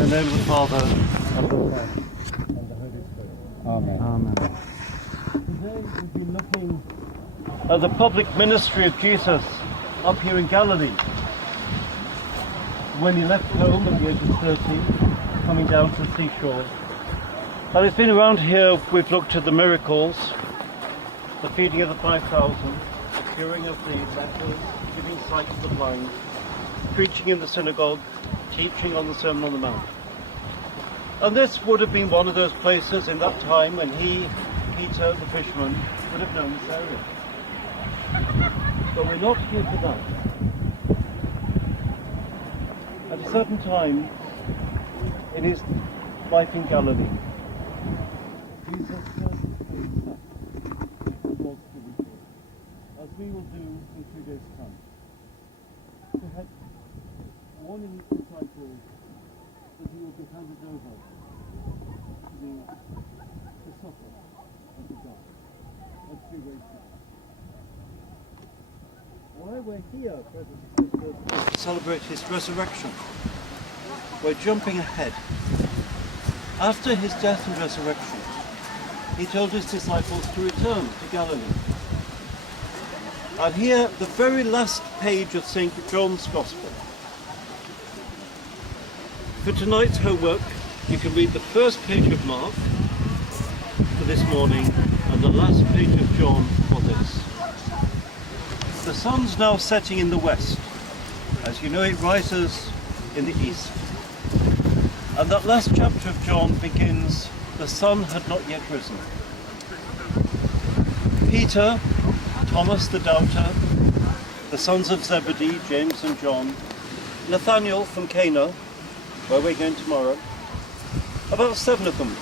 the name of the Father, and the Son, and the Holy Spirit. Amen. Amen. Today we've been looking at the public ministry of Jesus up here in Galilee. When he left home at the age of 30, coming down to the seashore. And it's been around here, we've looked at the miracles, the feeding of the 5,000, the curing of the lepers, giving sight to the blind, preaching in the synagogue, teaching on the Sermon on the Mount. And this would have been one of those places in that time when he, Peter, the fisherman, would have known this area. But we're not here for that. At a certain time in his life in Galilee, Jesus turned his face up towards Jerusalem, as we will do in 2 days' time. Perhaps warning his disciples that he will be handed over to suffer and to die at 2 days' time. Why we're here, brothers and sisters, to celebrate his resurrection. We're jumping ahead. After his death and resurrection, he told his disciples to return to Galilee. And here, the very last page of St. John's Gospel. For tonight's homework, you can read the first page of Mark for this morning and the last page of John for this. The sun's now setting in the west. As you know, it rises in the east. And that last chapter of John begins, the sun had not yet risen. Peter, Thomas the doubter, the sons of Zebedee, James and John, Nathanael from Cana, where we're going tomorrow, about 7 of them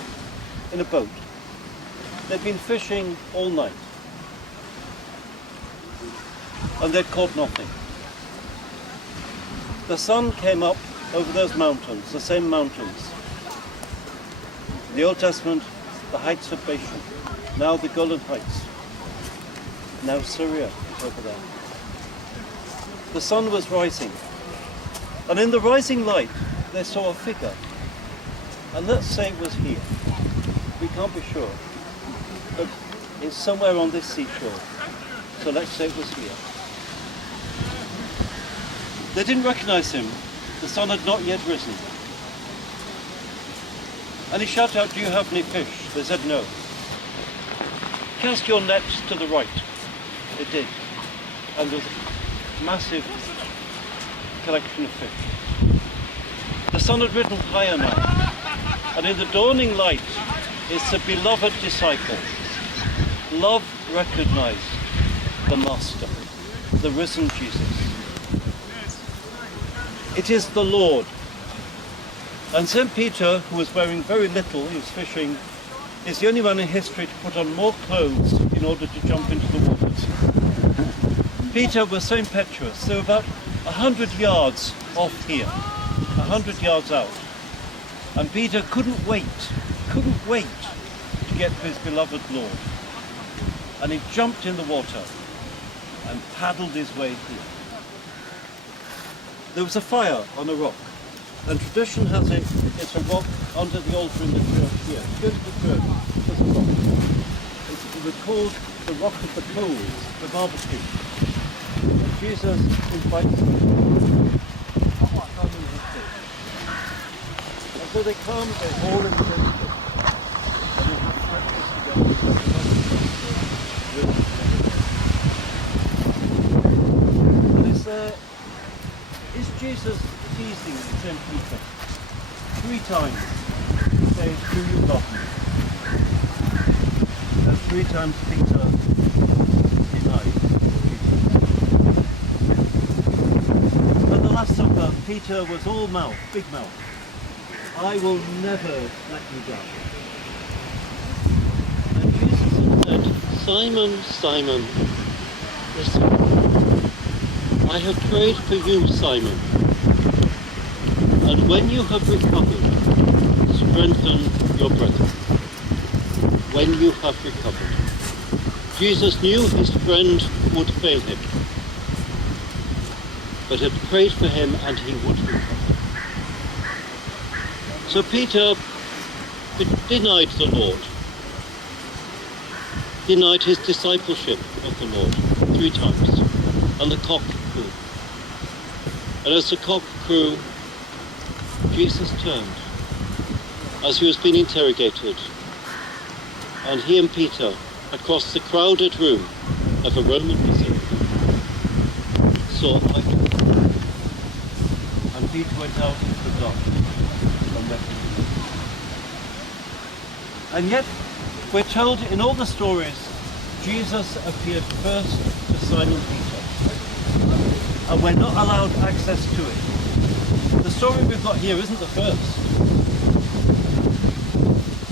in a boat. They'd been fishing all night. And they'd caught nothing. The sun came up over those mountains, the same mountains. In the Old Testament, the heights of Bashan, now the Golan Heights. Now Syria is over there. The sun was rising. And in the rising light, they saw a figure. And let's say it was here. We can't be sure. But it's somewhere on this seashore. So let's say it was here. They didn't recognize him. The sun had not yet risen. And he shouted out, "Do you have any fish?" They said no. "Cast your nets to the right." They did. And there was a massive collection of fish. The sun had risen higher now. And in the dawning light is the beloved disciple. Love recognized the Master, the risen Jesus. It is the Lord. And St. Peter, who was wearing very little, he was fishing, is the only man in history to put on more clothes in order to jump into the waters. Peter was so impetuous. They were about 100 yards off here, 100 yards out. And Peter couldn't wait to get to his beloved Lord. And he jumped in the water and paddled his way here. There was a fire on a rock, and tradition has it, it's a rock under the altar in the church here. Go to the church, there's a rock. It was called the Rock of the Coals, the barbecue. And Jesus invites them to come and have fish. And so they come, they're all exhausted, and they have breakfast together. And it's there. Is Jesus teasing St. Peter? 3 times he says, "Do you love me?" And 3 times Peter denied Jesus. At the Last Supper, Peter was all mouth, big mouth. "I will never let you down." And Jesus said, "Simon, Simon, listen. I have prayed for you, Simon, and when you have recovered, strengthen your brethren." When you have recovered. Jesus knew his friend would fail him, but had prayed for him and he would recover. So Peter denied the Lord, denied his discipleship of the Lord 3 times, and the cock crew. And as the cock crew, Jesus turned as he was being interrogated, and he and Peter, across the crowded room of a Roman facility, saw light. And Peter went out into the dark and wept. And yet, we're told in all the stories, Jesus appeared first to Simon Peter, and we're not allowed access to it. The story we've got here isn't the first.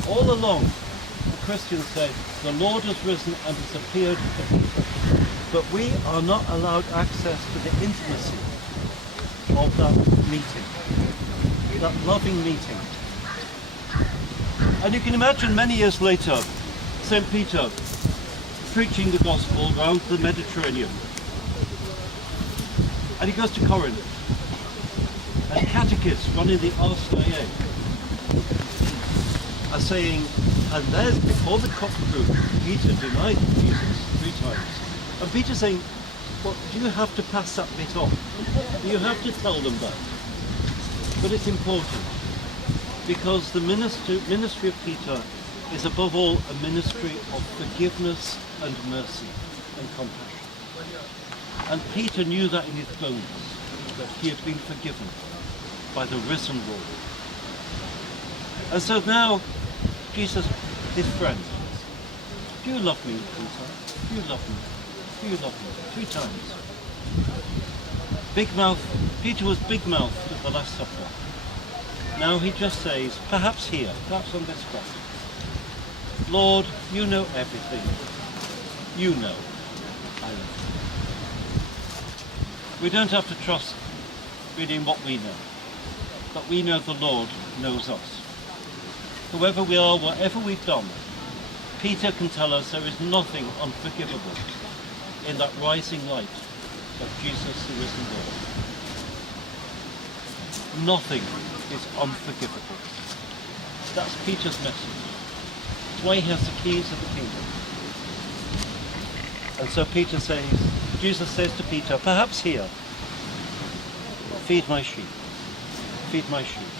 All along, the Christians say, the Lord has risen and has appeared to Peter. But we are not allowed access to the intimacy of that meeting, that loving meeting. And you can imagine many years later, St. Peter preaching the gospel around the Mediterranean. And he goes to Corinth. And catechists running the RCIA are saying, and there's before the cock crew, Peter denied Jesus 3 times. And Peter's saying, well, do you have to pass that bit on? Do you have to tell them that? But it's important, because the ministry of Peter is above all a ministry of forgiveness and mercy and compassion. And Peter knew that in his bones, that he had been forgiven by the risen Lord. And so now, Jesus, his friend, do you love me, Peter? Do you love me? Do you love me? 3 times. Big mouth. Peter was big mouthed at the Last Supper. Now he just says, perhaps here, perhaps on this spot, Lord, you know everything. You know I love you. We don't have to trust reading what we know, but we know the Lord knows us. Whoever we are, whatever we've done, Peter can tell us there is nothing unforgivable in that rising light of Jesus the risen Lord. Nothing is unforgivable. That's Peter's message. That's why he has the keys of the kingdom. And so Peter says, Jesus says to Peter, perhaps here, feed my sheep, feed my sheep,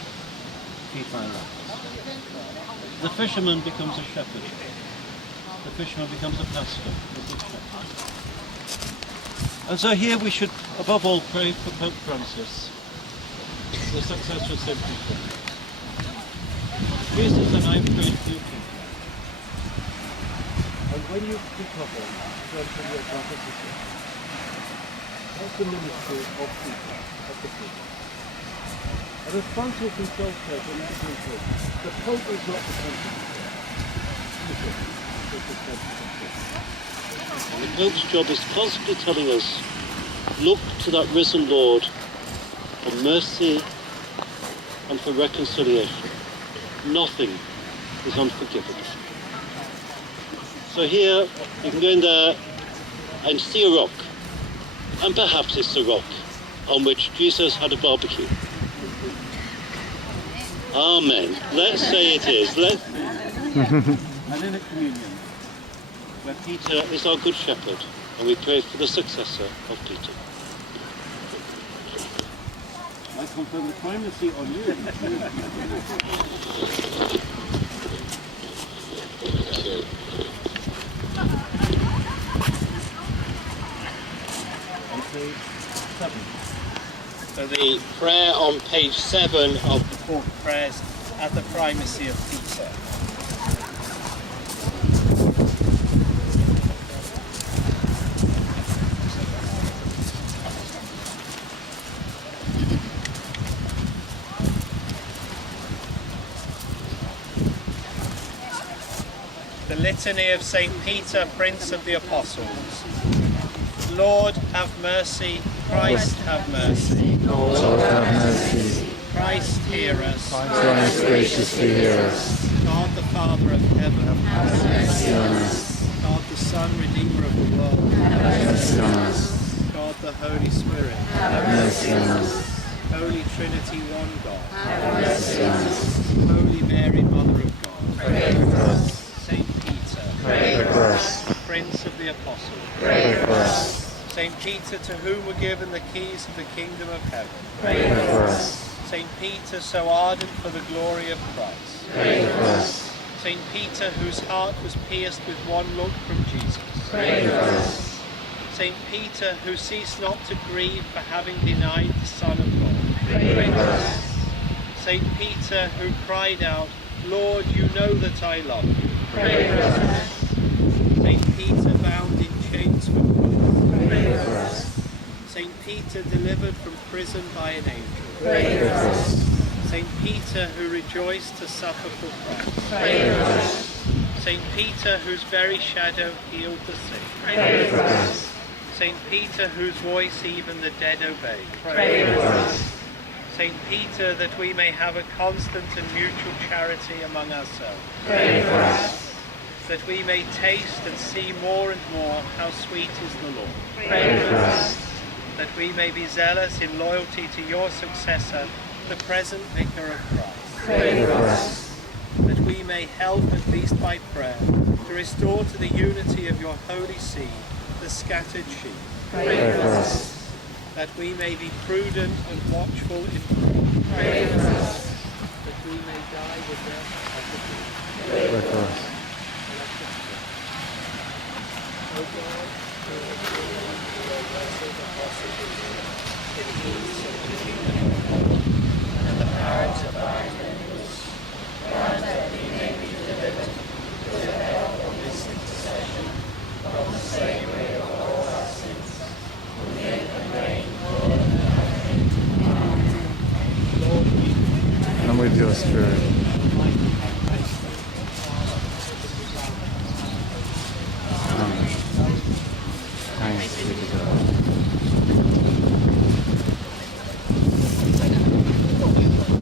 feed my lambs. The fisherman becomes a shepherd. The fisherman becomes a pastor, a good shepherd. And so here we should, above all, pray for Pope Francis, the successor of St. Peter. Jesus and I prayed for you, Peter. And when you recover, strengthen your brothers and sisters. That's the ministry of Peter, of the Pope. And as Francis himself said in his book, the Pope is not the Pope. And the Pope's job is constantly telling us, look to that risen Lord for mercy and for reconciliation. Nothing is unforgivable. So here, you can go in there and see a rock. And perhaps it's the rock on which Jesus had a barbecue. Amen. Let's say it is. And in a communion, where Peter is our good shepherd, and we pray for the successor of Peter. I confirm the primacy on you. On page 7. So the prayer on page 7 of the book, prayers at the primacy of Peter. The Litany of St. Peter, Prince of the Apostles. Lord, have mercy. Christ, have mercy. Lord, have mercy. Christ, hear us. Christ, graciously hear us. God, the Father of heaven, Have mercy on us. God, the Son, Redeemer of the world, Have mercy on us. God, the Holy Spirit, Have mercy on us. Holy Trinity, one God. Have mercy on us. Holy Mary, Mother of God. Pray for us. Saint Peter, Pray for us. Prince of the Apostles. Pray for us. Saint Peter, to whom were given the keys of the kingdom of heaven. Pray for us. Saint Peter, so ardent for the glory of Christ. Pray for us. Saint Peter, whose heart was pierced with one look from Jesus. Pray for us. Saint Peter, who ceased not to grieve for having denied the Son of God. Pray for us. Saint Peter, who cried out, Lord, you know that I love you. Pray for us. Saint Peter, bound in chains for Christ. Pray for us. Saint Peter, delivered from prison by an angel. Pray for us. Saint Peter, who rejoiced to suffer for Christ. Pray for us. Saint Peter, whose very shadow healed the sick. Pray for us. Saint Peter, whose voice even the dead obeyed. Pray for us. Saint Peter, that we may have a constant and mutual charity among ourselves. Pray for us. That we may taste and see more and more how sweet is the Lord. Pray for us. That we may be zealous in loyalty to your successor, the present Vicar of Christ. Pray for us. That we may help, at least by prayer, to restore to the unity of your holy see the scattered sheep. Pray for us. That we may be prudent and watchful in prayer. Pray for us. That we may die the death of the good. Pray for us. O God, who has given your blessed apostles the keys of the kingdom of God and the power to bind enemies, grant that we may be delivered to the help of this intercession from the slavery of all our sins, who live and reign forever and ever. Lord, we And with your spirit.